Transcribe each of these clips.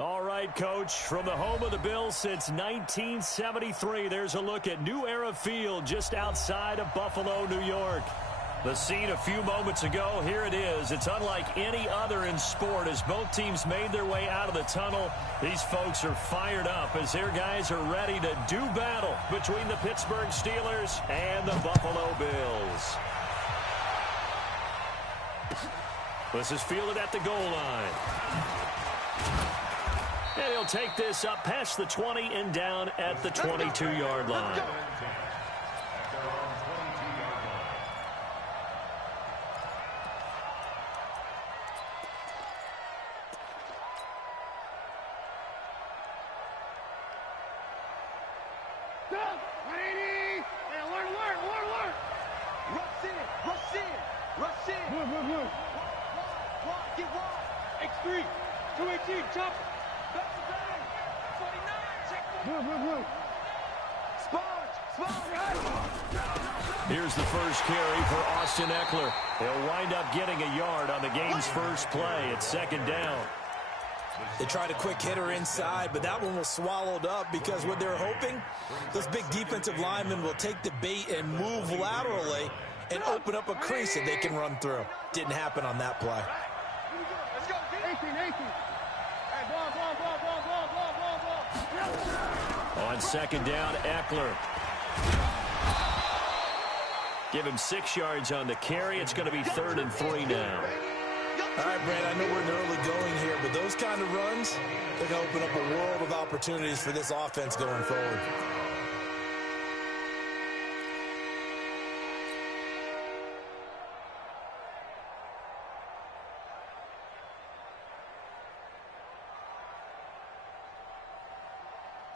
All right, Coach, from the home of the Bills since 1973, there's a look at New Era Field just outside of Buffalo, New York. The scene a few moments ago, here it is. It's unlike any other in sport as both teams made their way out of the tunnel. These folks are fired up as their guys are ready to do battle between the Pittsburgh Steelers and the Buffalo Bills. This is fielded at the goal line. And he'll take this up past the 20 and down at the 22-yard line. Here's the first carry for Austin Ekeler. He'll wind up getting a yard on the game's first play. It's second down. They tried a quick hitter inside, but that one was swallowed up because what they're hoping, those big defensive linemen will take the bait and move laterally and open up a crease that they can run through. Didn't happen on that play. Let's go, 18. Hey, ball. On second down, Ekeler. Give him 6 yards on the carry. It's going to be 3rd and 3 now. All right, Brad, I know we're in the early going here, but those kind of runs, they're going to open up a world of opportunities for this offense going forward.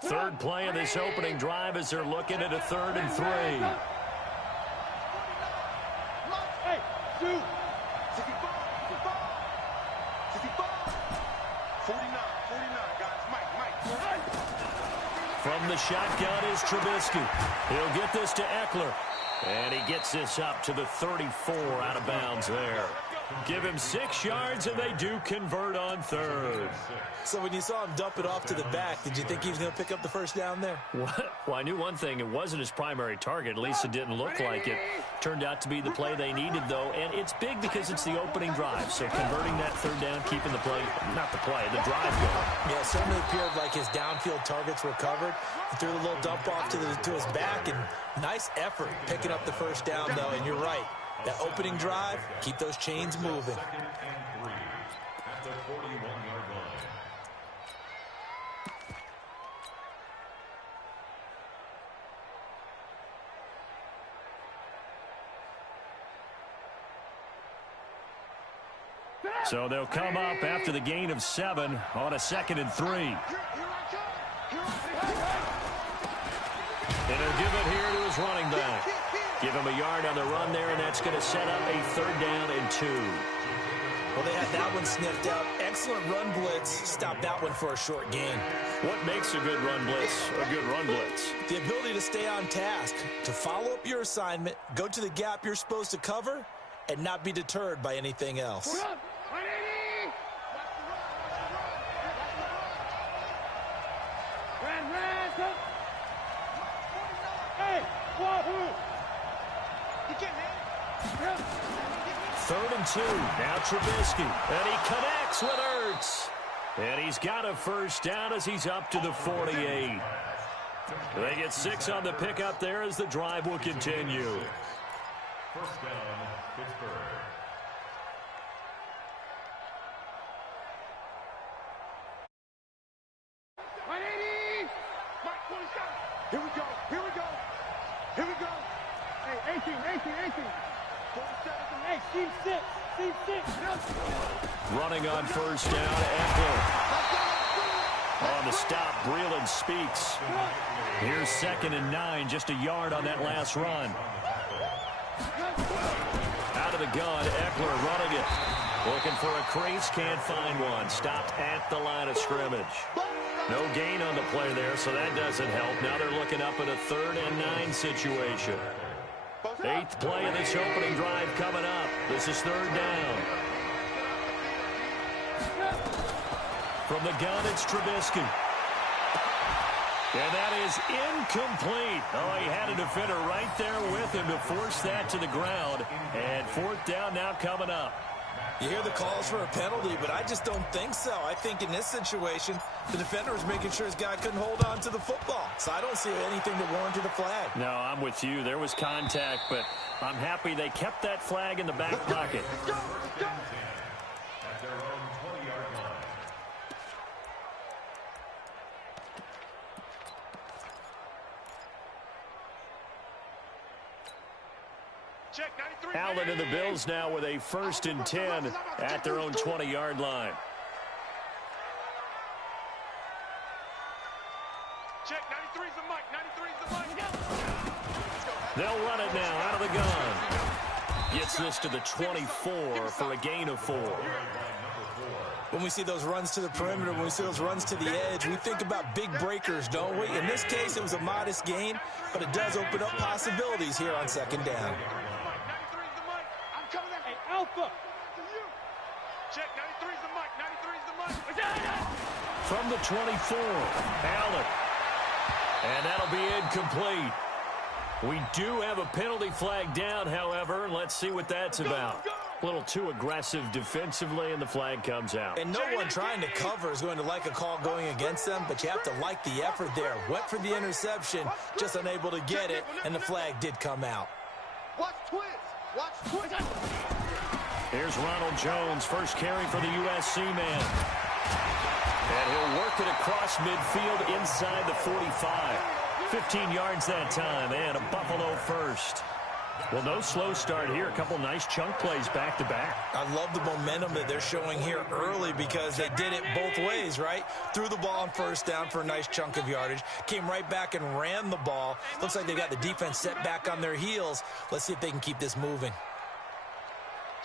Third play of this opening drive as they're looking at a 3rd and 3. Hey, dude. 49, guys. Mike. From the shotgun is Trubisky. He'll get this to Ekeler. And he gets this up to the 34 out of bounds there. Give him 6 yards, and they do convert on 3rd. So when you saw him dump it off to the back, did you think he was going to pick up the first down there? Well, I knew one thing. It wasn't his primary target. At least it didn't look like it. Turned out to be the play they needed, though. And it's big because it's the opening drive. So converting that 3rd down, keeping the play, not the play, the drive going. Yeah, it certainly appeared like his downfield targets were covered. He threw a little dump off to his back, and nice effort picking up the first down, though. And you're right. That opening drive, keep those chains moving. So they'll come up after the gain of 7 on a 2nd and 3. And he'll give it here to his running back. Give him a yard on the run there, and that's going to set up a 3rd down and 2. Well, they had that one sniffed out. Excellent run blitz. Stop that one for a short gain. What makes a good run blitz a good run blitz? The ability to stay on task, to follow up your assignment, go to the gap you're supposed to cover, and not be deterred by anything else. Third and 2. Now Trubisky. And he connects with Ertz. And he's got a first down as he's up to the 48. They get 6 on the pickup there as the drive will continue. First down, Pittsburgh. Here we go. Hey, 18. 47. Hey, Steve 6. Running on first down, Ekeler. On the stop, Breeland speaks. Here's 2nd and 9, just a yard on that last run. Out of the gun, Ekeler running it. Looking for a crease, can't find one. Stopped at the line of scrimmage. No gain on the play there, so that doesn't help. Now they're looking up at a 3rd and 9 situation. 8th play of this opening drive coming up. This is 3rd down. From the gun, it's Trubisky. And that is incomplete. Oh, he had a defender right there with him to force that to the ground. And fourth down now coming up. You hear the calls for a penalty, but I just don't think so. I think in this situation, the defender was making sure his guy couldn't hold on to the football. So I don't see anything that warranted a flag. No, I'm with you. There was contact, but I'm happy they kept that flag in the back pocket. At their own 20-yard line. Check 93. Allen and the Bills now with a 1st and 10 at their own 20-yard line. Check 93's the mic. 93's the mic. They'll run it now out of the gun. Gets this to the 24 for a gain of 4. When we see those runs to the perimeter, when we see those runs to the edge, we think about big breakers, don't we? In this case, it was a modest gain, but it does open up possibilities here on 2nd down. 93's the mic. I'm coming at you. Hey, Alpha. Check 93's the mic. 93's the mic. From the 24, Allen. And that'll be incomplete. We do have a penalty flag down, however. Let's see what that's about. A little too aggressive defensively, and the flag comes out. And no one trying to cover is going to like a call going against them, but you have to like the effort there. Went for the interception, just unable to get it, and the flag did come out. Watch twins. Watch twins. Here's Ronald Jones, first carry for the USC man. And he'll work it across midfield inside the 45. 15 yards that time, and a Buffalo first. Well, no slow start here. A couple nice chunk plays back-to-back. I love the momentum that they're showing here early because they did it both ways, right? Threw the ball on 1st down for a nice chunk of yardage. Came right back and ran the ball. Looks like they've got the defense set back on their heels. Let's see if they can keep this moving.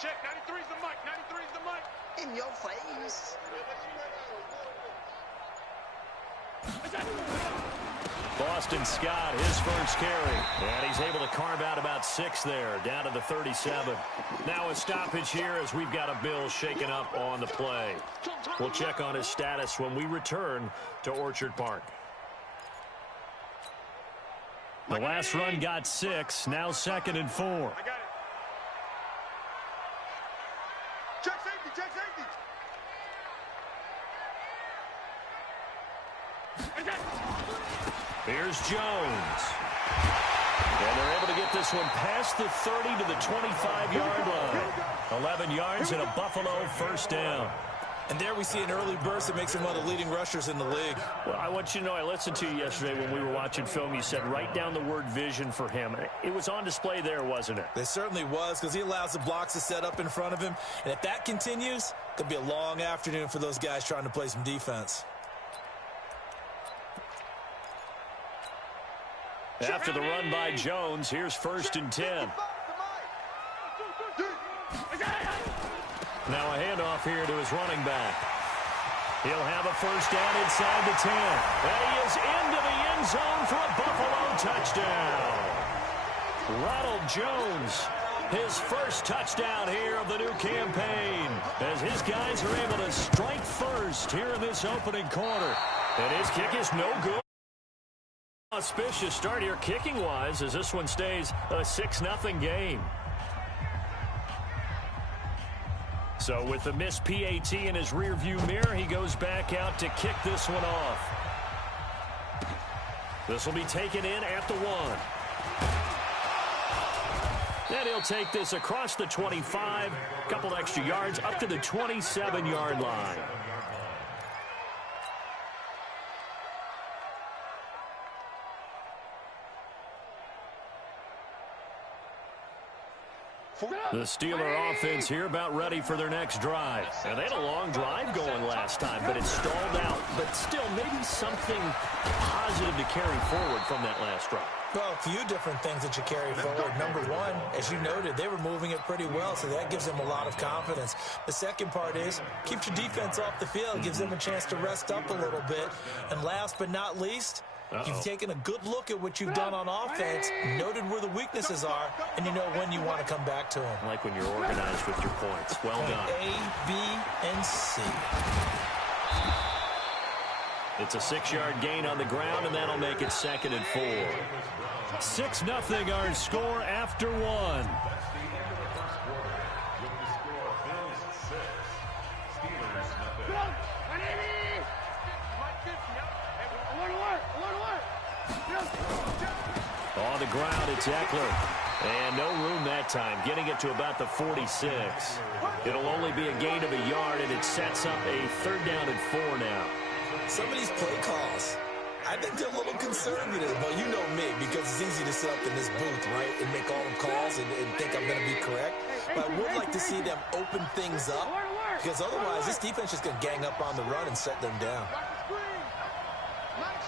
Check 93's the mic. 93's the mic. In your face. Boston Scott, his first carry. And he's able to carve out about 6 there, down to the 37. Now a stoppage here as we've got a Bill shaken up on the play. We'll check on his status when we return to Orchard Park. The last run got 6, now 2nd and 4. I got it. Check safety. Check safety. Here's Jones. And they're able to get this one past the 30 to the 25-yard line. 11 yards and a Buffalo 1st down. And there we see an early burst that makes him one of the leading rushers in the league. Well, I want you to know, I listened to you yesterday when we were watching film. You said write down the word vision for him. It was on display there, wasn't it? It certainly was, because he allows the blocks to set up in front of him. And if that continues, it could be a long afternoon for those guys trying to play some defense. After the run by Jones, here's 1st and 10. Now a handoff here to his running back. He'll have a 1st down inside the 10. And he is into the end zone for a Buffalo touchdown. Ronald Jones, his first touchdown here of the new campaign, as his guys are able to strike first here in this opening quarter. And his kick is no good. Auspicious start here kicking-wise as this one stays a 6-0 game. So with the missed PAT in his rearview mirror, he goes back out to kick this one off. This will be taken in at the 1. And he'll take this across the 25, a couple extra yards up to the 27-yard line. The Steeler offense here about ready for their next drive. And they had a long drive going last time, but it stalled out. But still, maybe something positive to carry forward from that last drive. Well, a few different things that you carry forward. Number one, as you noted, they were moving it pretty well, so that gives them a lot of confidence. The second part is, keeps your defense off the field, gives them a chance to rest up a little bit. And last but not least, you've taken a good look at what you've done on offense, noted where the weaknesses are, and you know when you want to come back to them. I like when you're organized with your points. Well done. A, B, and C. It's a 6-yard gain on the ground, and that'll make it 2nd and 4. 6-0 our score after 1. On the ground, it's Eckler. And no room that time, getting it to about the 46. It'll only be a gain of a yard, and it sets up a 3rd down and 4 now. Some of these play calls, I think they're a little conservative, but you know me, because it's easy to sit up in this booth, right, and make all the calls and think I'm going to be correct. But I would like to see them open things up, because otherwise this defense is going to gang up on the run and set them down.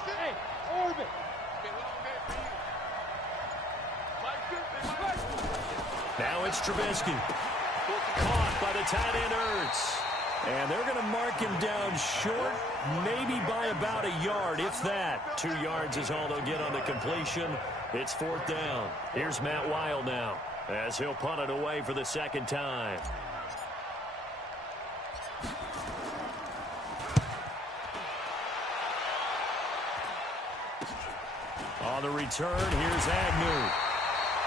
Hey, orbit. Now it's Trubisky. Caught by the tight end Ertz. And they're going to mark him down short, maybe by about a yard, if that. 2 yards is all they'll get on the completion. It's 4th down. Here's Matt Wild now, as he'll punt it away for the 2nd time. On the return, here's Agnew.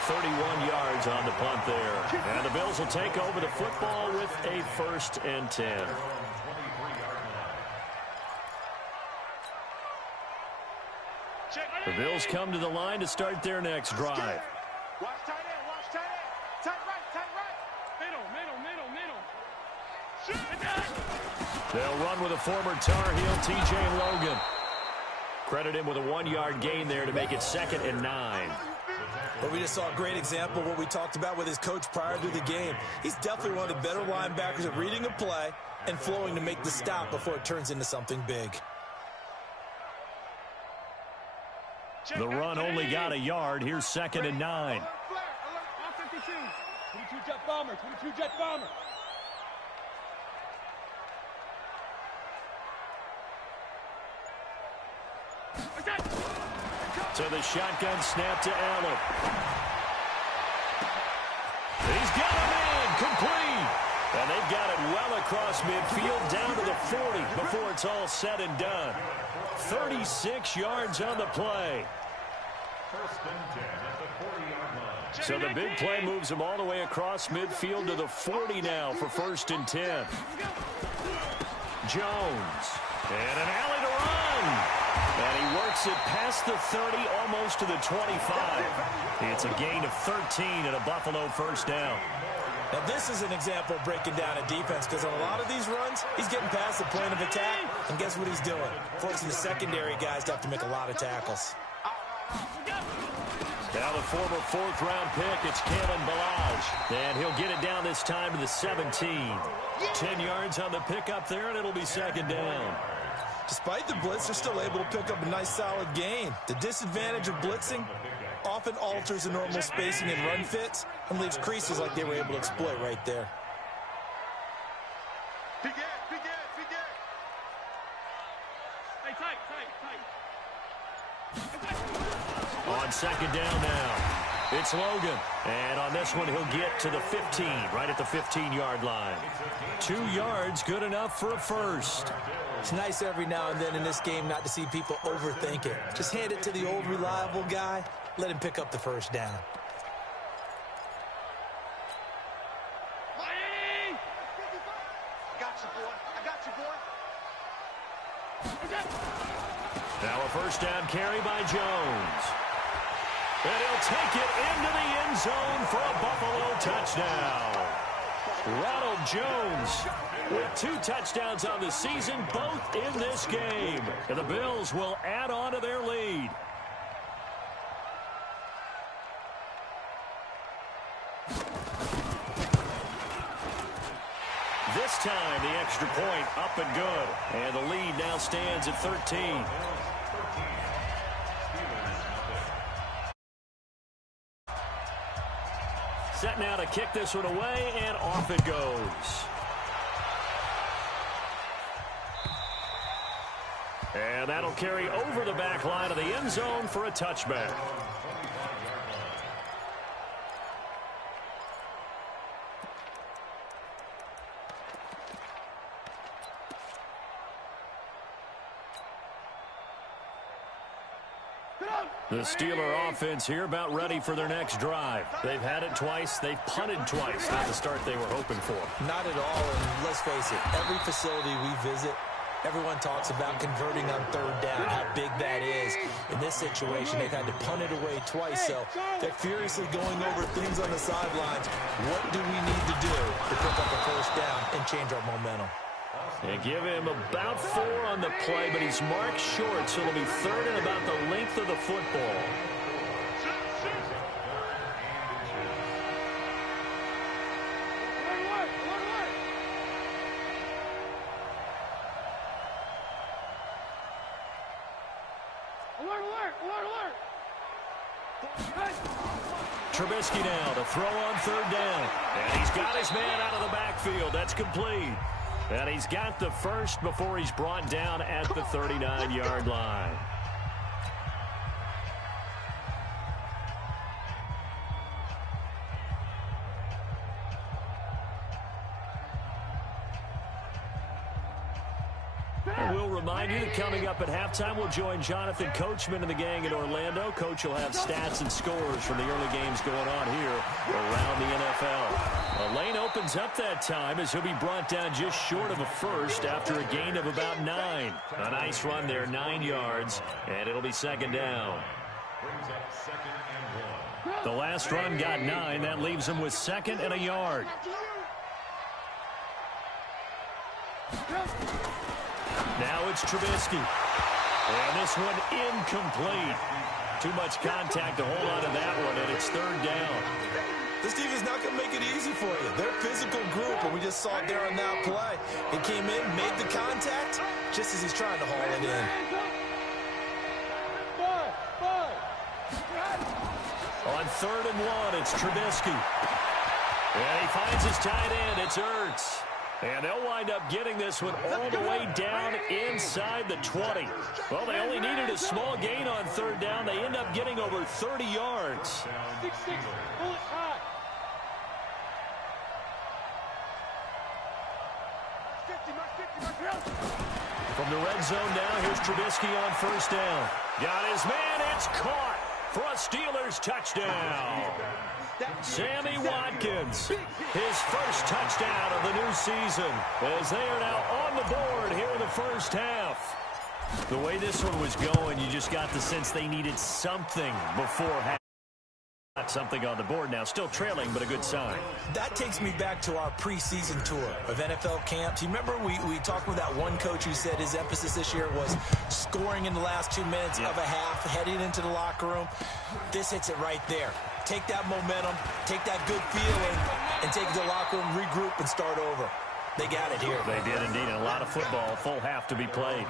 31 yards on the punt there. And the Bills will take over the football with a 1st and 10. The Bills come to the line to start their next drive. Watch tight end, watch tight end. Tight right. Middle. They'll run with a former Tar Heel, TJ Logan. Credit him with a 1-yard gain there to make it 2nd and 9. But we just saw a great example of what we talked about with his coach prior to the game. He's definitely one of the better linebackers at reading a play and flowing to make the stop before it turns into something big. The run only got a yard. Here's 2nd and 9. Alert, 52. 22 jet bomber, 22 jet bomber. To the shotgun snap to Allen. He's got him in, complete. And they've got it well across midfield, down to the 40 before it's all said and done. 36 yards on the play. So the big play moves him all the way across midfield to the 40 now for 1st and 10. Jones. And an alley to run. And he works it past the 30, almost to the 25. It's a gain of 13 and a Buffalo 1st down. Now this is an example of breaking down a defense, because on a lot of these runs, he's getting past the point of attack, and guess what he's doing? Forcing the secondary guys to have to make a lot of tackles. Now the former 4th-round pick, it's Kalen Ballage. And he'll get it down this time to the 17. 10 yards on the pickup there, and it'll be 2nd down. Despite the blitz, they're still able to pick up a nice solid gain. The disadvantage of blitzing often alters the normal spacing and run fits and leaves creases like they were able to exploit right there. Big Ed. Hey, tight. On 2nd down now, it's Logan. And on this one, he'll get to the 15, right at the 15-yard line. 2 yards, good enough for a 1st. It's nice every now and then in this game not to see people overthink it. Just hand it to the old reliable guy. Let him pick up the 1st down. Miami! I got you, boy. Now a 1st down carry by Jones. And he'll take it into the end zone for a Buffalo touchdown. Ronald Jones with 2 touchdowns on the season, both in this game. And the Bills will add on to their lead. This time, the extra point up and good. And the lead now stands at 13. Set now to kick this one away, and off it goes. And that'll carry over the back line of the end zone for a touchback. The Steeler offense here about ready for their next drive. They've had it twice. They've punted twice. Not the start they were hoping for. Not at all, and let's face it, every facility we visit, everyone talks about converting on third down, how big that is. In this situation, they've had to punt it away twice, so they're furiously going over things on the sidelines. What do we need to do to pick up a first down and change our momentum? They give him about 4 on the play, but he's marked short, so it'll be third and about the length of the football. Trubisky now to throw on third down. And he's got his man out of the backfield. That's complete. And he's got the first before he's brought down at the 39-yard line. We'll remind you that coming up at halftime, we'll join Jonathan Coachman and the gang in Orlando. Coach will have stats and scores from the early games going on here around the NFL. The lane opens up that time as he'll be brought down just short of a first after a gain of about 9. A nice run there, 9 yards, and it'll be second down. The last run got 9. That leaves him with second and a yard. Now it's Trubisky. And this one incomplete. Too much contact to hold on to that one, and it's third down. This team is not going to make it easy for you. They're a physical group, and we just saw it there on that play. He came in, made the contact, just as he's trying to haul it in. On third and 1, it's Trubisky. And he finds his tight end. It's Ertz. And they'll wind up getting this one all the way down inside the 20. Well, they only needed a small gain on third down. They end up getting over 30 yards. From the red zone now, here's Trubisky on first down. Got his man, it's caught for a Steelers touchdown. Sammy Watkins, his first touchdown of the new season, as they are now on the board here in the first half. The way this one was going, you just got the sense they needed something before half. Got something on the board now, still trailing, but a good sign. That takes me back to our preseason tour of NFL camps. You remember we talked with that one coach who said his emphasis this year was scoring in the last 2 minutes of a half, heading into the locker room. This hits it right there. Take that momentum, take that good feeling, and take it to the locker room, regroup, and start over. They got it here. They did indeed, and a lot of football, full half to be played.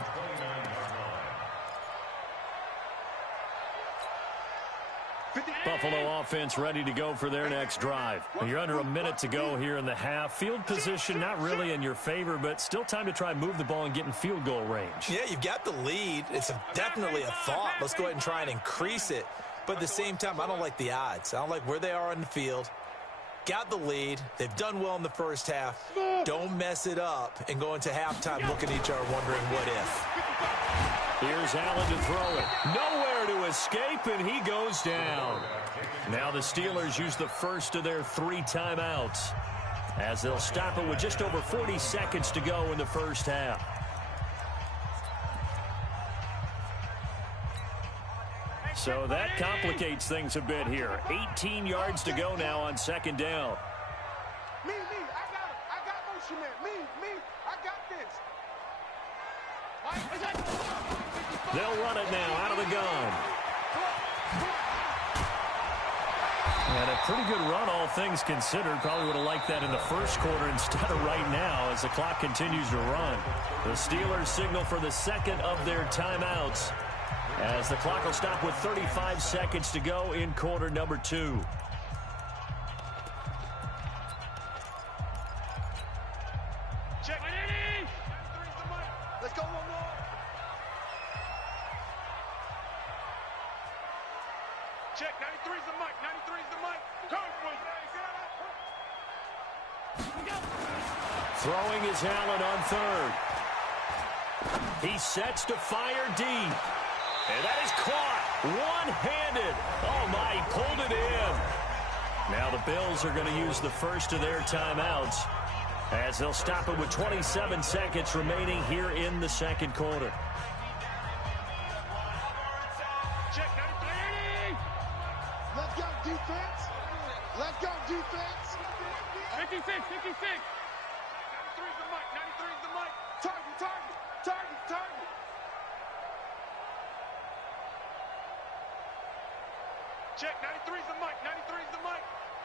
Buffalo offense ready to go for their next drive. You're under a minute to go here in the half. Field position not really in your favor, but still time to try and move the ball and get in field goal range. Yeah, you've got the lead. It's definitely a thought. Let's go ahead and try and increase it. But at the same time, I don't like the odds. I don't like where they are on the field. Got the lead. They've done well in the first half. Don't mess it up and go into halftime looking at each other wondering what if. Here's Allen to throw it. Nowhere to escape, and he goes down. Now the Steelers use the first of their 3 timeouts as they'll stop it with just over 40 seconds to go in the first half. So that complicates things a bit here. 18 yards to go now on second down. Me, I got motion man. Me, I got this. They'll run it now out of the gun. And a pretty good run, all things considered. Probably would have liked that in the first quarter instead of right now as the clock continues to run. The Steelers signal for the second of their timeouts as the clock will stop with 35 seconds to go in quarter number 2. Check. Let's go one more. Check. 93's the mic. 93's the mic. Throwing is Allen on third. He sets to fire deep. And that is caught One-handed. Oh, my, he pulled it in. Now the Bills are going to use the first of their timeouts as they'll stop it with 27 seconds remaining here in the second quarter. Check 93. Let's go, defense. Let's go, defense. 56, 56. 93's the mic, 93's the mic. Target, target, target, target. Check, 93's the mic, 93's the mic.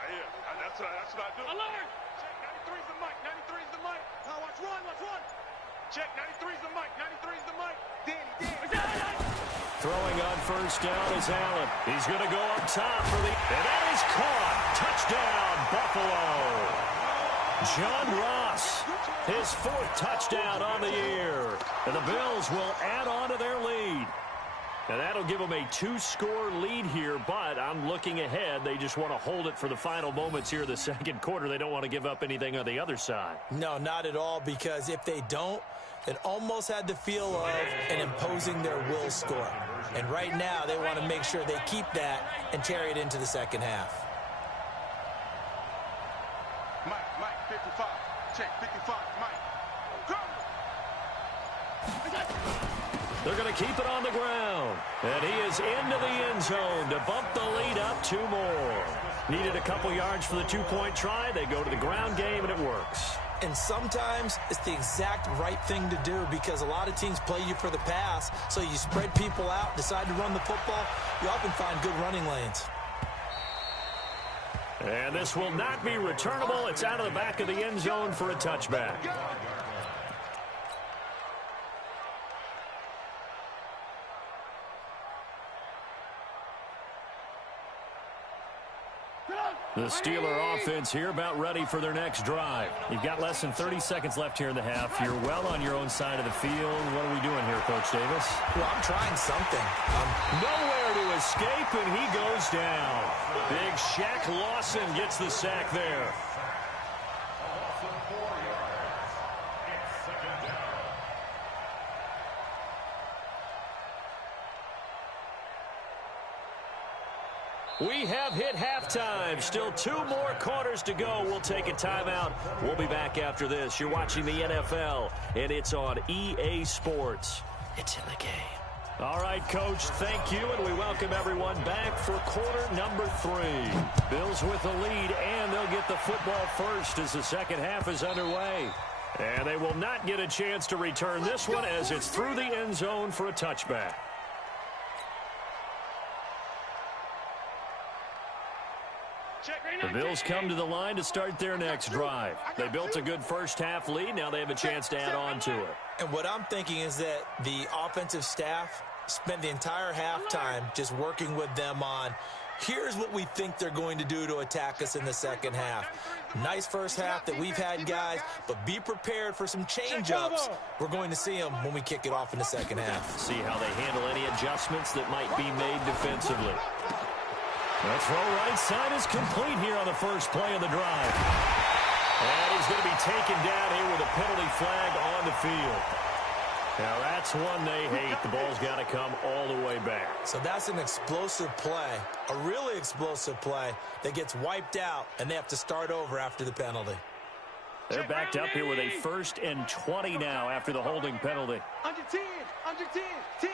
Yeah, that's what I do. Alert! Check, 93's the mic, 93's the mic. Now watch one, watch one. Check, 93's the mic, 93's the mic. Danny. Throwing on first down is Allen. He's going to go up top for the... And that is caught. Touchdown, Buffalo. John Ross, his fourth touchdown on the year. And the Bills will add on to their lead. And that'll give them a 2-score lead here, but I'm looking ahead. They just want to hold it for the final moments here in the second quarter. They don't want to give up anything on the other side. No, not at all, because if they don't, it almost had the feel of an imposing their will score. And right now, they want to make sure they keep that and carry it into the second half. Mike, 55. Check, 55, Mike. They're going to keep it on the ground. And he is into the end zone to bump the lead up 2 more. Needed a couple yards for the 2-point try. They go to the ground game, and it works. And sometimes it's the exact right thing to do, because a lot of teams play you for the pass, so you spread people out, decide to run the football. You often find good running lanes. And this will not be returnable. It's out of the back of the end zone for a touchback. The Steeler offense here about ready for their next drive. You've got less than 30 seconds left here in the half. You're well on your own side of the field. What are we doing here, Coach Davis? Well, I'm trying something. Nowhere to escape, and he goes down. Big Shaq Lawson gets the sack there. We have hit halftime. Still 2 more quarters to go. We'll take a timeout. We'll be back after this. You're watching the NFL, and it's on EA Sports. It's in the game. All right, Coach, thank you, and we welcome everyone back for quarter number 3. Bills with the lead, and they'll get the football first as the second half is underway. And they will not get a chance to return this one as it's through the end zone for a touchback. The Bills come to the line to start their next drive. They built a good first-half lead. Now they have a chance to add on to it. And what I'm thinking is that the offensive staff spent the entire halftime just working with them on, here's what we think they're going to do to attack us in the second half. Nice first half that we've had, guys, but be prepared for some change-ups. We're going to see them when we kick it off in the second half. See how they handle any adjustments that might be made defensively. The throw right side is complete here on the first play of the drive. And he's going to be taken down here with a penalty flag on the field. Now that's one they hate. The ball's got to come all the way back. So that's an explosive play, a really explosive play that gets wiped out, and they have to start over after the penalty. They're backed up here with a 1st and 20 now after the holding penalty. Under 10, 10.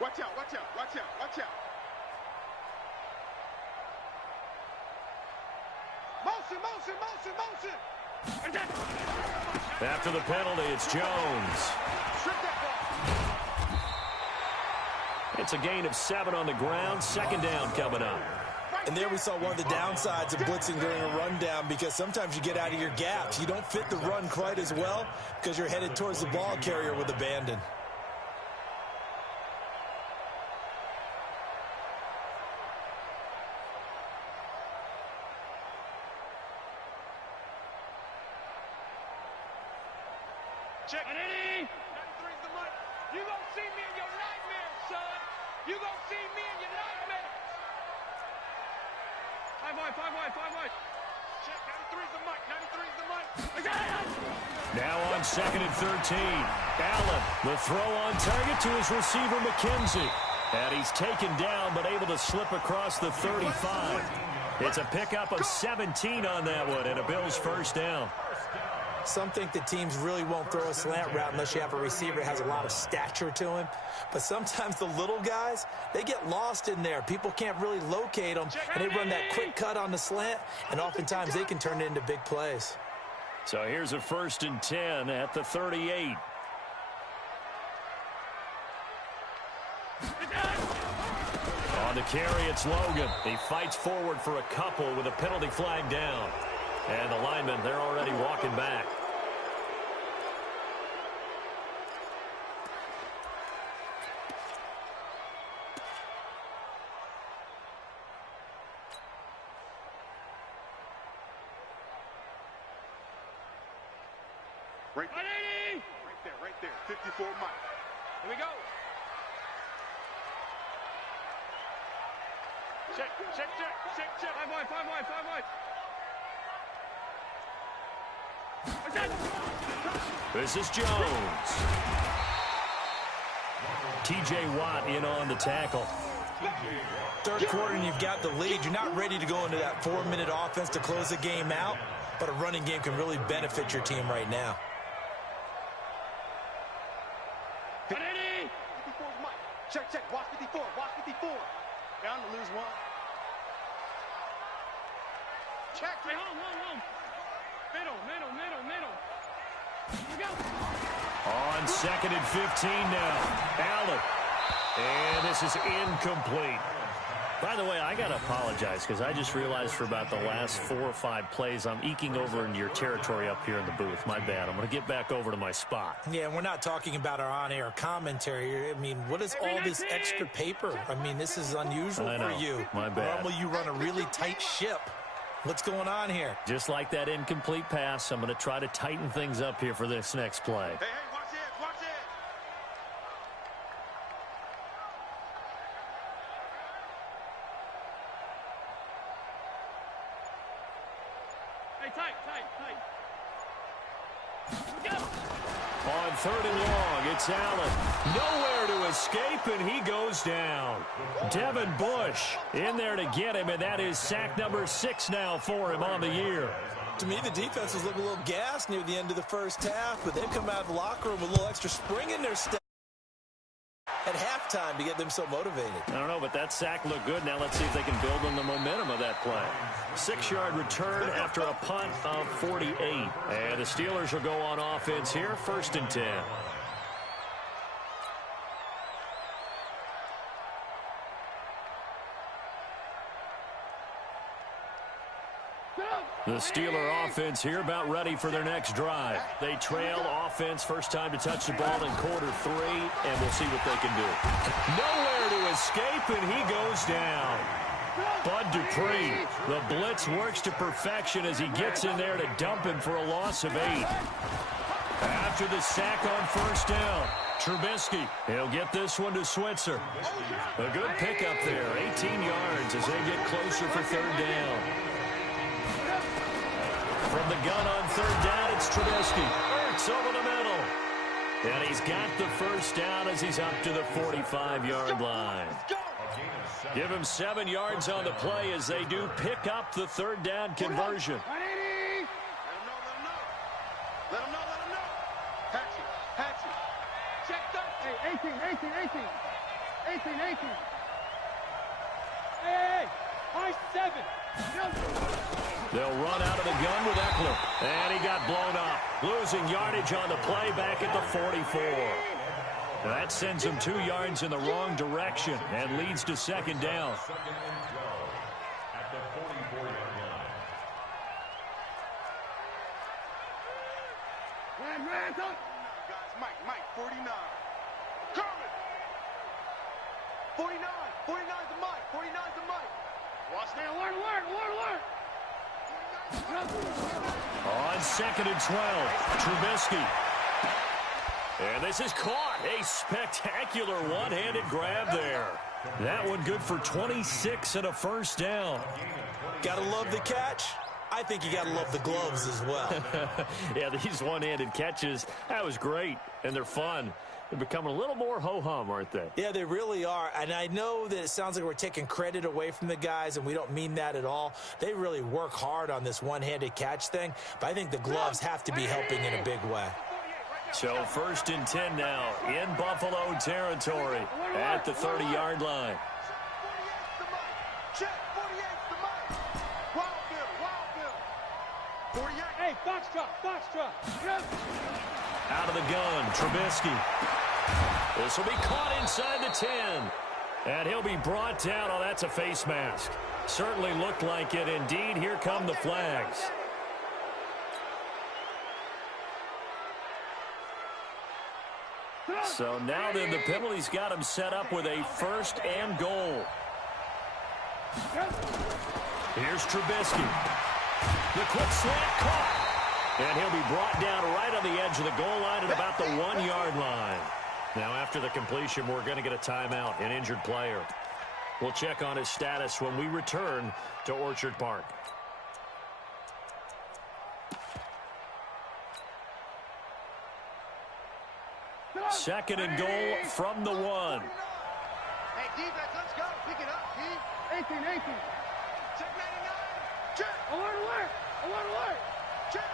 Watch out, watch out, watch out, watch out. Motion. After the penalty, it's Jones. It's a gain of 7 on the ground. Second down coming up. And there we saw one of the downsides of blitzing during a rundown, because sometimes you get out of your gaps. You don't fit the run quite as well because you're headed towards the ball carrier with abandon. Check. 93's the mic. You gonna see me in your nightmares, son. You gonna see me in your nightmares. 5 wide. Check, 93's the mic, 93's the mic. Now on 2nd and 13. Allen, the throw on target to his receiver, McKenzie. And he's taken down, but able to slip across the 35. It's a pickup of 17 on that one, and a Bills first down. Some think the teams really won't throw a slant route unless you have a receiver that has a lot of stature to him. But sometimes the little guys, they get lost in there. People can't really locate them, and they run that quick cut on the slant, and oftentimes they can turn it into big plays. So here's a 1st and 10 at the 38. On the carry, it's Logan. He fights forward for a couple with a penalty flag down. And the linemen, they're already walking back. Right there, right there. 54 mic. Here we go. Check. 5 wide. This is Jones. T.J. Watt in on the tackle. Third quarter and you've got the lead. You're not ready to go into that 4-minute offense to close the game out, but a running game can really benefit your team right now. 54's mic. Check. Watch 54. Down to lose one. Check. Home. Middle. Here we go. On 2nd and 15 now. Allen. And this is incomplete. By the way, I got to apologize because I just realized for about the last 4 or 5 plays, I'm eking over into your territory up here in the booth. My bad. I'm going to get back over to my spot. Yeah, we're not talking about our on-air commentary here. I mean, what is all this extra paper? I mean, this is unusual for you. My bad. Normally you run a really tight ship. What's going on here? Just like that incomplete pass, I'm going to try to tighten things up here for this next play. Hey, watch it. Hey, tight. Go. On 3rd and long, it's Allen. Nowhere to escape, and he goes down. Devin Bush in there to get him, and that is sack number 6 now for him on the year. To me, the defense was looking a little gassed near the end of the first half, but they've come out of the locker room with a little extra spring in their step at halftime to get them so motivated. I don't know, but that sack looked good. Now let's see if they can build on the momentum of that play. 6-yard return after a punt of 48. And the Steelers will go on offense here, 1st and 10. The Steeler offense here about ready for their next drive. They trail offense, first time to touch the ball in quarter 3, and we'll see what they can do. Nowhere to escape, and he goes down. Bud Dupree, the blitz works to perfection as he gets in there to dump him for a loss of 8. After the sack on 1st down, Trubisky, he'll get this one to Switzer. A good pickup there, 18 yards as they get closer for 3rd down. From the gun on 3rd down, it's Trubisky. Ertz over the middle. And he's got the first down as he's up to the 45-yard line. Give him 7 yards on the play as they do pick up the 3rd down conversion. Let him know. Patchy. Check that. Hey, 18. Hey, I-7. They'll run out of the gun with Eckler. And he got blown up. Losing yardage on the play back at the 44. That sends him 2 yards in the wrong direction and leads to 2nd down. At the 44-yard line. Guys, Mike, 49. Coming. 49. 49's the mic. 49's the mic. Watch now. Alert. On 2nd and 12, Trubisky. And this is caught. A spectacular one-handed grab there. That one good for 26 and a first down. Gotta love the catch. I think you got to love the gloves as well. Yeah, these one-handed catches, that was great, and they're fun. They're becoming a little more ho-hum, aren't they? Yeah, they really are. And I know that it sounds like we're taking credit away from the guys, and we don't mean that at all. They really work hard on this one-handed catch thing, but I think the gloves have to be helping in a big way. So 1st and 10 now in Buffalo territory at the 30-yard line. Check, 48's the mic. Wild Bill. 48. Hey, Foxtrot. Yes. Out of the gun, Trubisky. This will be caught inside the 10. And he'll be brought down. Oh, that's a face mask. Certainly looked like it. Indeed, here come the flags. So now then the penalty's got him set up with a 1st and goal. Here's Trubisky. The quick slant caught. And he'll be brought down right on the edge of the goal line at about the 1-yard line. Now after the completion, we're going to get a timeout, an injured player. We'll check on his status when we return to Orchard Park. Second and goal from the 1. Hey, defense, let's go. Pick it up, D. 18. Check 99. Check. Alert. Check.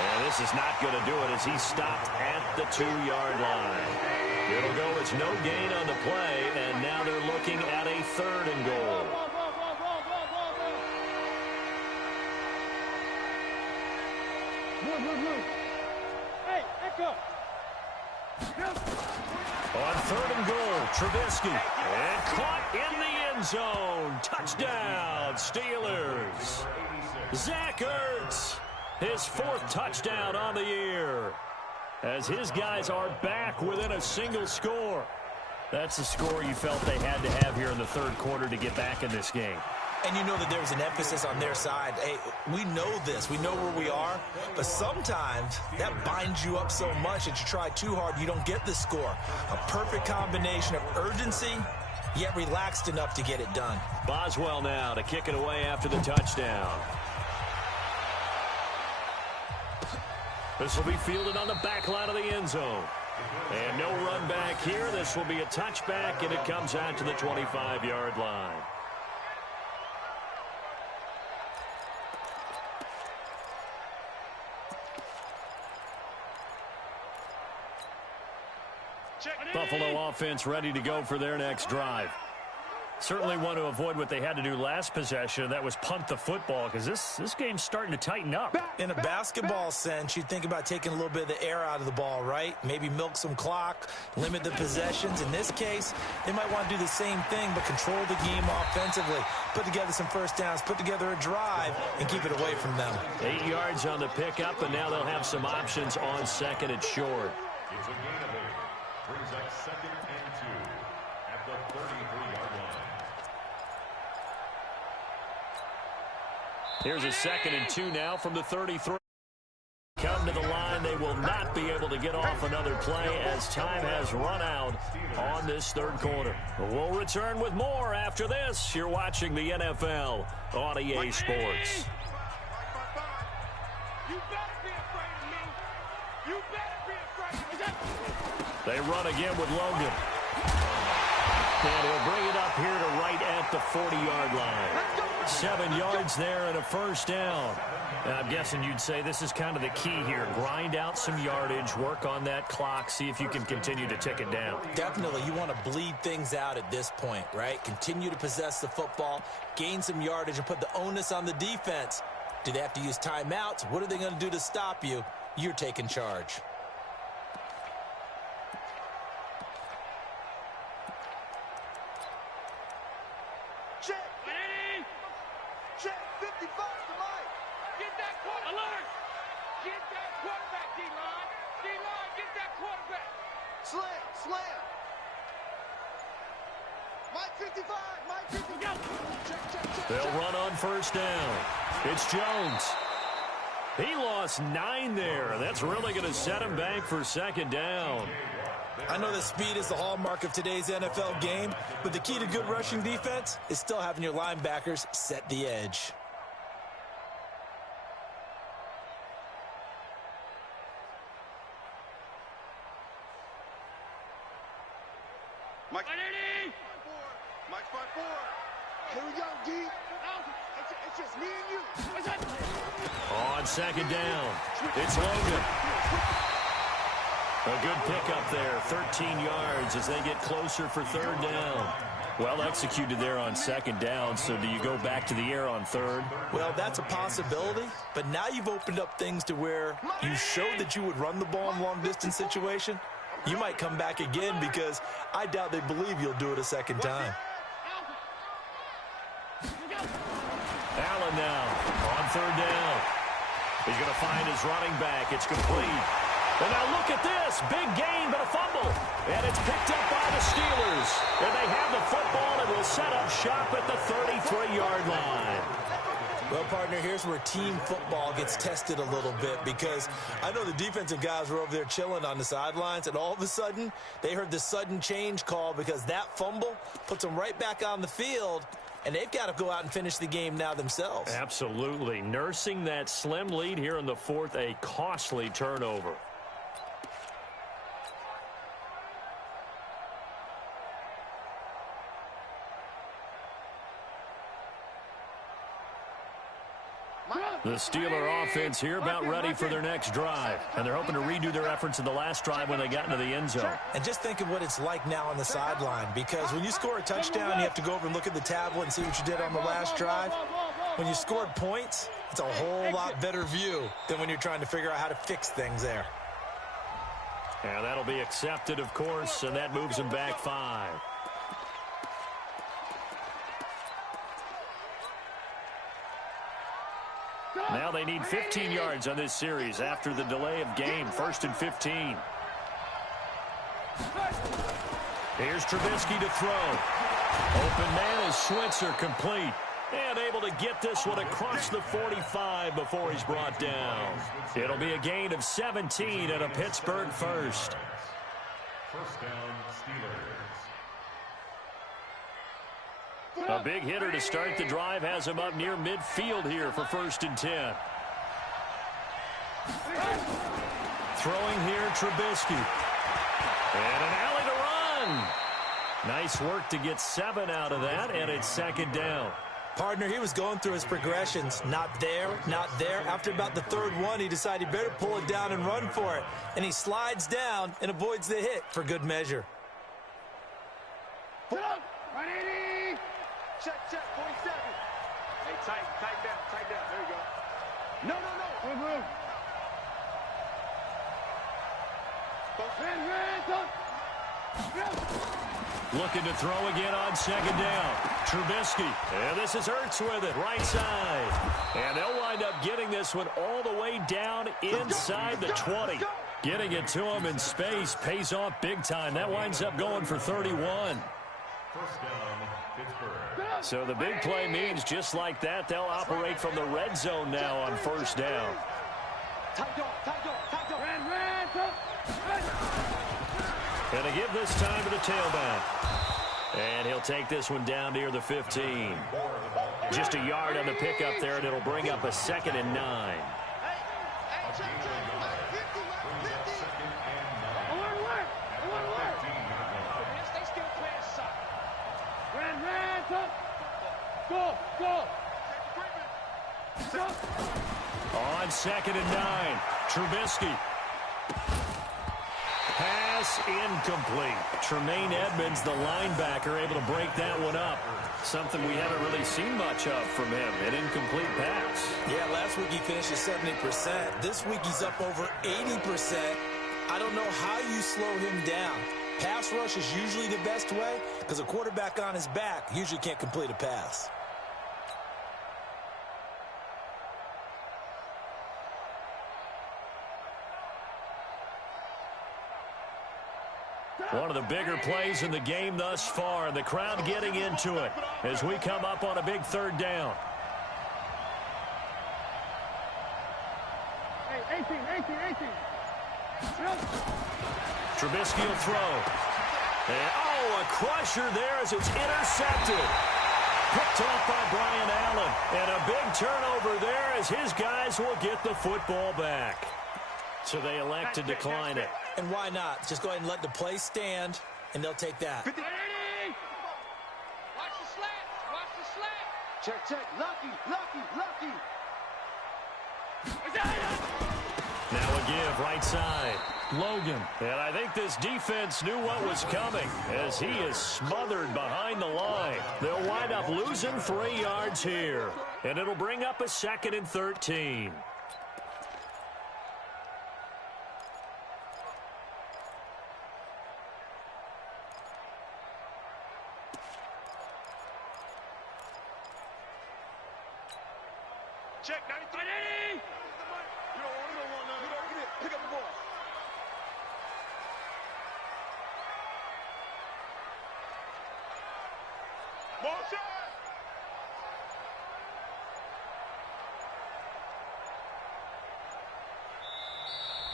And this is not going to do it as he stopped at the 2-yard line. It'll go, it's no gain on the play, and now they're looking at a 3rd and goal. Hey, echo. On 3rd and goal, Trubisky. And caught in the end zone. Touchdown, Steelers. Zach Ertz, his 4th touchdown on the year. As his guys are back within a single score. That's the score you felt they had to have here in the 3rd quarter to get back in this game. And you know that there was an emphasis on their side. Hey, we know this. We know where we are. But sometimes that binds you up so much that you try too hard, you don't get the score. A perfect combination of urgency, yet relaxed enough to get it done. Boswell now to kick it away after the touchdown. This will be fielded on the back line of the end zone. And no run back here. This will be a touchback, and it comes out to the 25-yard line. Buffalo offense ready to go for their next drive. Certainly want to avoid what they had to do last possession. That was punt the football, because this game's starting to tighten up. In a basketball sense, you think about taking a little bit of the air out of the ball, right? Maybe milk some clock, limit the possessions. In this case, they might want to do the same thing, but control the game offensively. Put together some first downs, put together a drive, and keep it away from them. 8 yards on the pickup, and now they'll have some options on 2nd and short. It's a gain of 8. Brings up 2nd and 2 at the 33-yard line. Here's a 2nd and 2 now from the 33. Come to the line. They will not be able to get off another play as time has run out on this 3rd quarter. We'll return with more after this. You're watching the NFL on EA Sports. You better be afraid of me. You better be afraid of me. They run again with Logan. And he'll bring it up here to right at the 40-yard line. 7 yards there and a 1st down. And I'm guessing you'd say this is kind of the key here. Grind out some yardage, work on that clock, see if you can continue to tick it down. Definitely, you want to bleed things out at this point, right? Continue to possess the football, gain some yardage, and put the onus on the defense. Do they have to use timeouts? What are they going to do to stop you? You're taking charge. Check. Check. 55 to Mike. Get that quarterback. Alert. Get that quarterback, D-line. D-line, get that quarterback. Slam. Mike 55. Mike 55. Check. They'll run on 1st down. It's Jones. He lost 9 there. That's really going to set him back for 2nd down. I know that speed is the hallmark of today's NFL game, but the key to good rushing defense is still having your linebackers set the edge. Mike, Mike, 5-4. Here we go, D. It's just me and you. On second down, it's Logan. A good pickup there, 13 yards as they get closer for third down. Well executed there on second down, so do you go back to the air on third? Well, that's a possibility, but now you've opened up things to where you showed that you would run the ball in long-distance situation. You might come back again because I doubt they believe you'll do it a second time. Allen now on third down. He's going to find his running back. It's complete. And now look at this. Big gain, but a fumble. And it's picked up by the Steelers. And they have the football and will set up shop at the 33-yard line. Well, partner, here's where team football gets tested a little bit because I know the defensive guys were over there chilling on the sidelines, and all of a sudden, they heard the sudden change call because that fumble puts them right back on the field, and they've got to go out and finish the game now themselves. Absolutely. Nursing that slim lead here in the fourth, a costly turnover. The Steeler offense here about ready for their next drive. And they're hoping to redo their efforts in the last drive when they got into the end zone. And just think of what it's like now on the sideline, because when you score a touchdown, you have to go over and look at the tablet and see what you did on the last drive. When you scored points, it's a whole lot better view than when you're trying to figure out how to fix things there. And that'll be accepted, of course, and that moves them back 5. Now they need 15 yards on this series after the delay of game. 1st and 15. Here's Trubisky to throw. Open man is Switzer, complete. And able to get this one across the 45 before he's brought down. It'll be a gain of 17 and a Pittsburgh first. First down, Steelers. A big hitter to start the drive has him up near midfield here for 1st and 10. Throwing here, Trubisky. And an alley to run. Nice work to get 7 out of that, and it's 2nd down. Partner, he was going through his progressions. Not there, not there. After about the 3rd one, he decided he better pull it down and run for it. And he slides down and avoids the hit for good measure. Check, 47. Hey, tighten down. There you go. No. Looking to throw again on 2nd down. Trubisky. And this is Ertz with it, right side. And they'll wind up getting this one all the way down inside the 20. Getting it to him in space pays off big time. That winds up going for 31. First down, Pittsburgh. So the big play means just like that, they'll operate from the red zone now on 1st down. And they give this time to the tailback. And he'll take this one down near the 15. Just a yard on the pickup there, and it'll bring up a 2nd and 9. On 2nd and 9, Trubisky. Pass incomplete. Tremaine Edmonds, the linebacker, able to break that one up. Something we haven't really seen much of from him, an incomplete pass. Yeah, last week he finished at 70%. This week he's up over 80%. I don't know how you slow him down. Pass rush is usually the best way because a quarterback on his back usually can't complete a pass. One of the bigger plays in the game thus far, and the crowd getting into it as we come up on a big 3rd down. Hey, 18. Trubisky will throw. And, oh, a crusher there as it's intercepted. Picked off by Brian Allen. And a big turnover there as his guys will get the football back. So they elect to decline it. And why not? Just go ahead and let the play stand, and they'll take that. Watch the slant. Watch the slant. Check, check. Lucky. Now a give right side. Logan. And I think this defense knew what was coming as he is smothered behind the line. They'll wind up losing 3 yards here. And it'll bring up a 2nd and 13. Check, 93. You don't want to get it. Pick up the ball. Motion!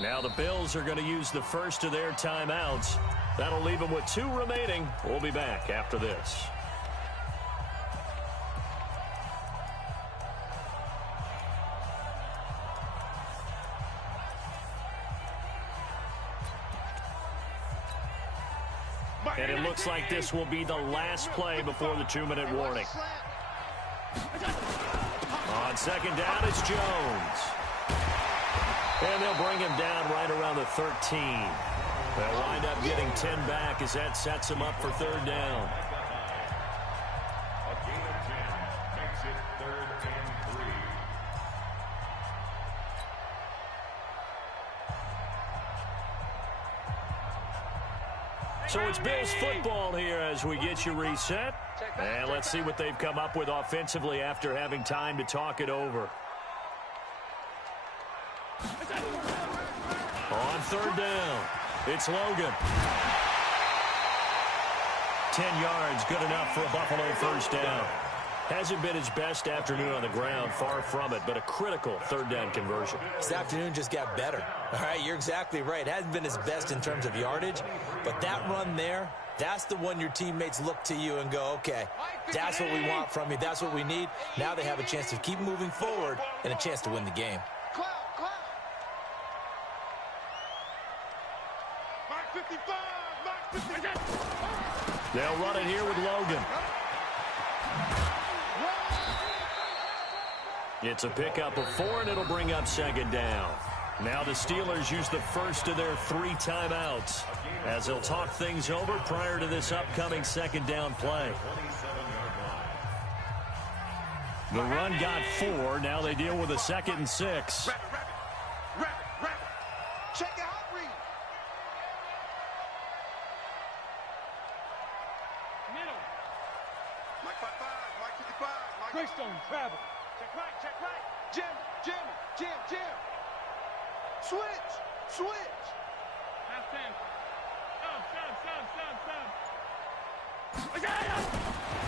Now the Bills are going to use the first of their timeouts. That'll leave them with 2 remaining. We'll be back after this. And it looks like this will be the last play before the 2-minute warning. On 2nd down, it's Jones. And they'll bring him down right around the 13. They'll wind up getting 10 back as that sets him up for 3rd down. A gain of 10 makes it 3rd and 3. So it's Bills football here as we get you reset. And let's see what they've come up with offensively after having time to talk it over. On 3rd down, it's Logan. 10 yards, good enough for a Buffalo 1st down. Hasn't been his best afternoon on the ground, far from it, but a critical 3rd down conversion. This afternoon just got better. All right, you're exactly right. It hasn't been his best in terms of yardage, but that run there, that's the one your teammates look to you and go, okay, that's what we want from you. That's what we need. Now they have a chance to keep moving forward and a chance to win the game. Mark 55. Mark 55. They'll run it here with Logan. It's a pickup of 4, and it'll bring up 2nd down. Now the Steelers use the first of their 3 timeouts as they'll talk things over prior to this upcoming 2nd down play. The run got 4. Now they deal with a 2nd and 6. Rapid. Check it out, read. Middle. Mike 55. Mike 55. Greystone travel. Check right. Jim. Switch. Half 10. Sub.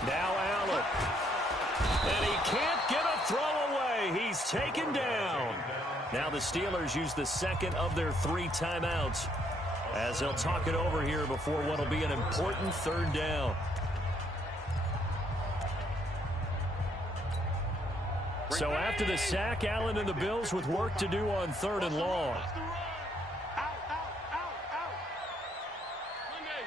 Now Allen. And he can't get a throw away. He's taken down. Now the Steelers use the 2nd of their 3 timeouts as they'll talk it over here before what will be an important 3rd down. So after the sack, Allen and the Bills with work to do on 3rd and long. Out. Monday.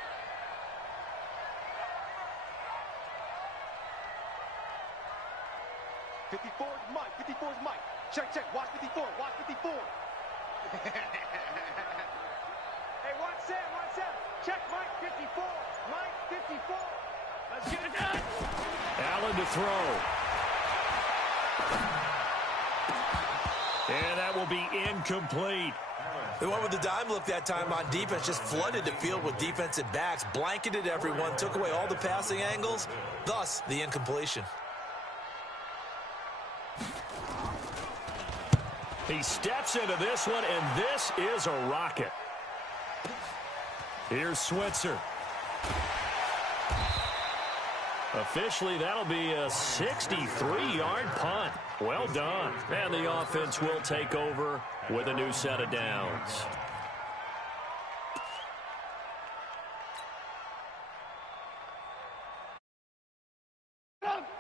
54's Mike. Check. Watch 54. Hey, watch Sam. Check Mike 54. Mike 54. Let's get it done. Allen to throw. And that will be incomplete. They went with the dime look that time on defense, just flooded the field with defensive backs, blanketed everyone, took away all the passing angles, thus the incompletion. He steps into this one, and this is a rocket. Here's Switzer. Officially, that'll be a 63-yard punt. Well done. And the offense will take over with a new set of downs.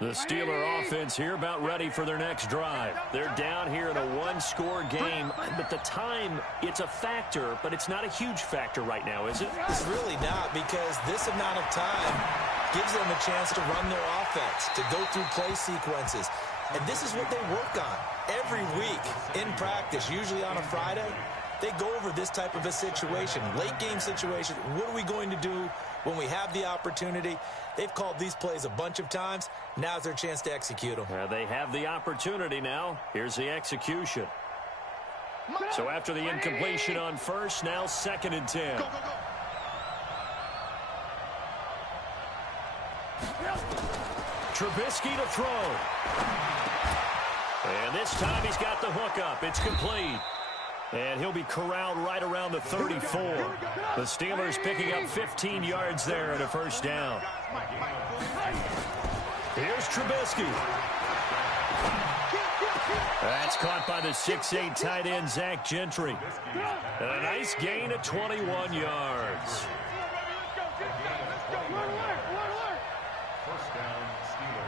The Steeler offense here about ready for their next drive. They're down here in a one-score game, but the time, it's a factor, but it's not a huge factor right now, is it? It's really not, because this amount of time gives them a chance to run their offense, to go through play sequences. And this is what they work on every week in practice, usually on a Friday. They go over this type of a situation, late-game situation. What are we going to do when we have the opportunity? They've called these plays a bunch of times. Now's their chance to execute them. They have the opportunity now. Here's the execution. So after the incompletion on first, now 2nd and 10. Go, go, go. Trubisky to throw. And this time he's got the hook up. It's complete. And he'll be corralled right around the 34. The Steelers picking up 15 yards there and a first down. Here's Trubisky. That's caught by the 6'8" tight end, Zach Gentry. And a nice gain of 21 yards. First down, Steelers.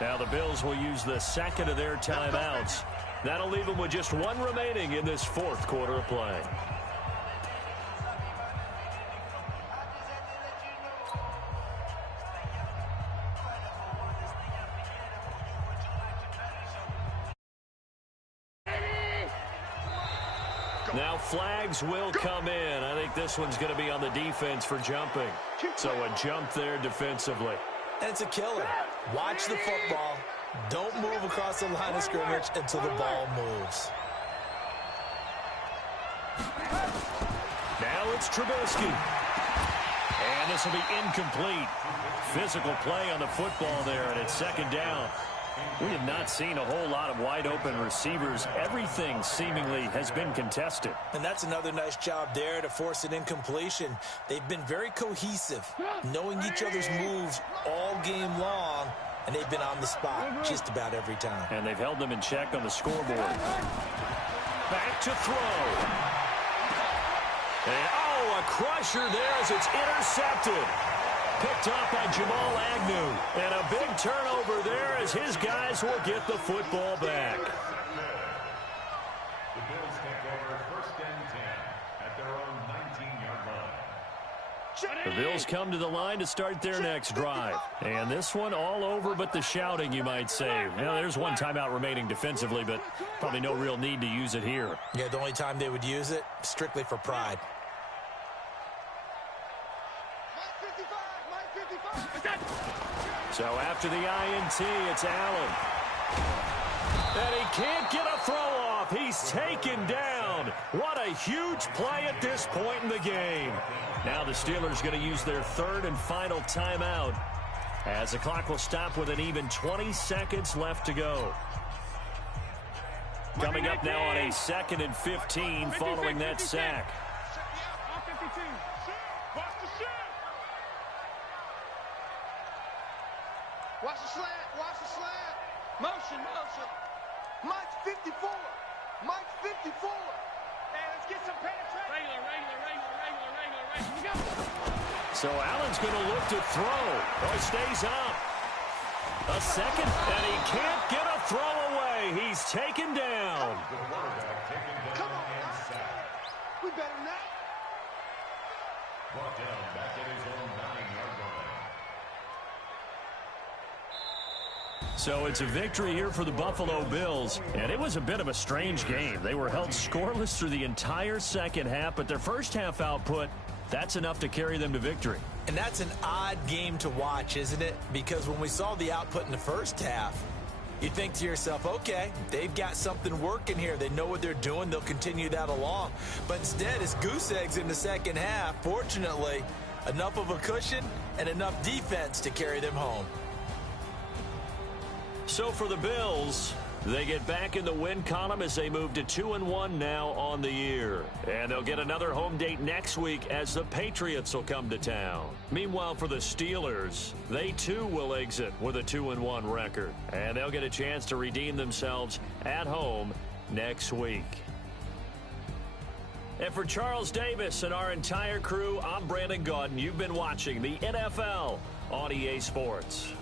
Now the Bills will use the second of their timeouts. That'll leave them with just one remaining in this fourth quarter of play. Now flags will come in. I think this one's going to be on the defense for jumping. So a jump there defensively. And it's a killer. Watch the football. Don't move across the line of scrimmage until the ball moves. Now it's Trubisky. And this will be incomplete. Physical play on the football there, and it's 2nd down. We have not seen a whole lot of wide-open receivers. Everything seemingly has been contested. And that's another nice job there to force an incompletion. They've been very cohesive, knowing each other's moves all game long, and they've been on the spot just about every time. And they've held them in check on the scoreboard. Back to throw. And, a crusher there as it's intercepted. Picked up by Jamal Agnew. And a big turnover there as his guys will get the football back. The Bills take over 1st and 10 at their own 19-yard line. The Bills come to the line to start their next drive. And this one all over but the shouting, you might say. Well, there's one timeout remaining defensively, but probably no real need to use it here. Yeah, the only time they would use it, strictly for pride. So after the INT, it's Allen. And he can't get a throw off. He's taken down. What a huge play at this point in the game. Now the Steelers going to use their 3rd and final timeout as the clock will stop with an even 20 seconds left to go. Coming up now on a 2nd and 15 following that sack. Watch the slant. Watch the slant. Motion, motion. Mike's 54. Mike's 54. Hey, let's get some penetration. Regular. So Allen's going to look to throw. He stays up. A second, and he can't get a throw away. He's taken down. The quarterback taken down and sacked. We better than that. Brought down back at his own 9-yard line. So it's a victory here for the Buffalo Bills, and it was a bit of a strange game. They were held scoreless through the entire second half, but their first half output, that's enough to carry them to victory. And that's an odd game to watch, isn't it? Because when we saw the output in the first half, you think to yourself, okay, they've got something working here. They know what they're doing. They'll continue that along. But instead, it's goose eggs in the second half. Fortunately, enough of a cushion and enough defense to carry them home. So for the Bills, they get back in the win column as they move to 2-1 now on the year. And they'll get another home date next week as the Patriots will come to town. Meanwhile, for the Steelers, they too will exit with a 2-1 record. And they'll get a chance to redeem themselves at home next week. And for Charles Davis and our entire crew, I'm Brandon Gaudin. You've been watching the NFL on EA Sports.